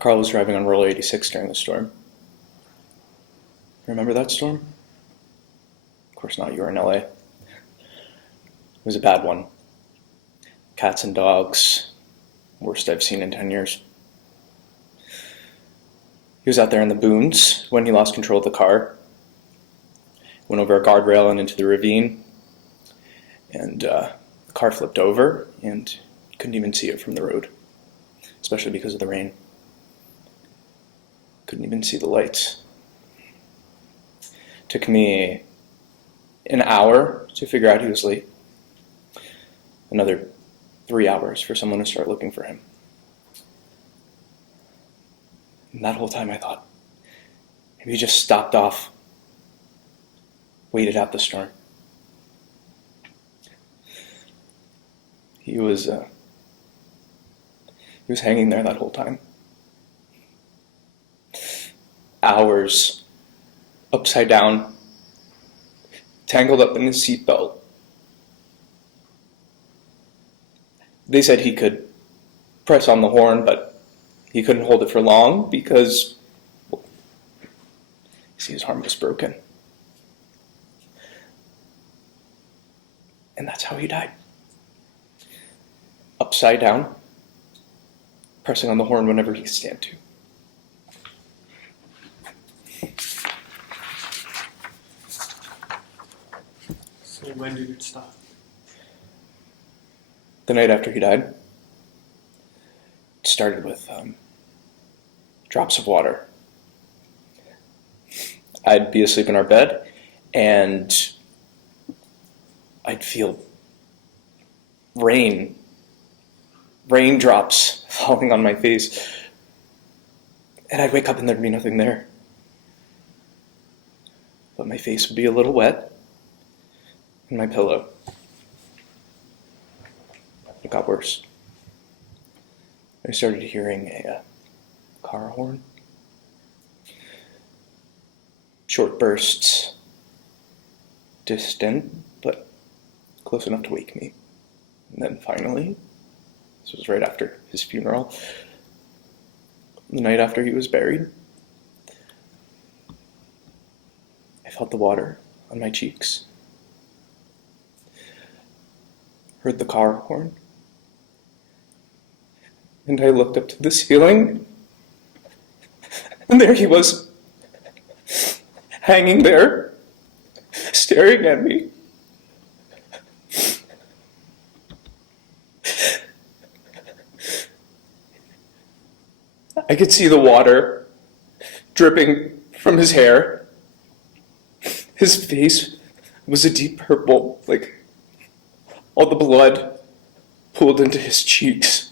Carl was driving on Roll 86 during the storm. Remember that storm? Of course not, you were in LA. It was a bad one. Cats and dogs, worst I've seen in 10 years. He was out there in the boons when he lost control of the car. Went over a guardrail and into the ravine. And the car flipped over and couldn't even see it from the road, especially because of the rain. Couldn't even see the lights. Took me an hour to figure out he was late. Another 3 hours for someone to start looking for him. And that whole time I thought, maybe he just stopped off, waited out the storm. He was hanging there that whole time. Hours, upside down, tangled up in his seatbelt. They said he could press on the horn, but he couldn't hold it for long because, well, see, his arm was broken. And that's how he died. Upside down, pressing on the horn whenever he could stand to. So when did it stop? The night after he died, it started with drops of water. I'd be asleep in our bed, and I'd feel raindrops falling on my face, and I'd wake up and there'd be nothing there. But my face would be a little wet, and my pillow. It got worse. I started hearing a car horn. Short bursts. Distant, but close enough to wake me. And then finally, this was right after his funeral, the night after he was buried, I felt the water on my cheeks. Heard the car horn. And I looked up to the ceiling, and there he was, hanging there, staring at me. I could see the water dripping from his hair. His face was a deep purple, like all the blood pooled into his cheeks.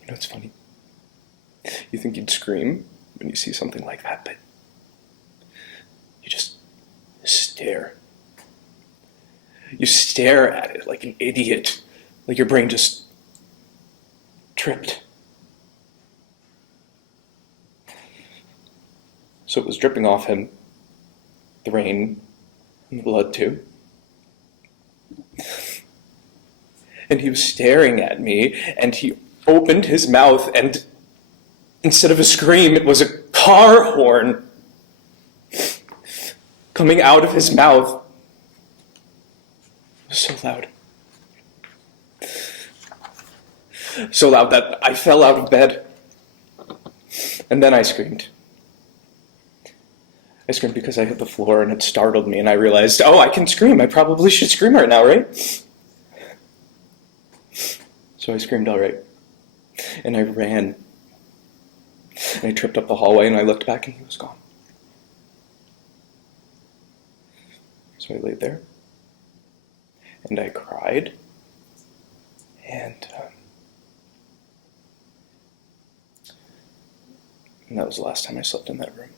You know, it's funny. You think you'd scream when you see something like that, but you just stare. You stare at it like an idiot, like your brain just tripped. So it was dripping off him, the rain, and the blood too. And he was staring at me, and he opened his mouth, and instead of a scream, it was a car horn coming out of his mouth. It was so loud. So loud that I fell out of bed. And then I screamed. I screamed because I hit the floor and it startled me, and I realized, oh, I can scream. I probably should scream right now, right? So I screamed, all right. And I ran. And I tripped up the hallway, and I looked back, and he was gone. So I laid there. And I cried. And that was the last time I slept in that room.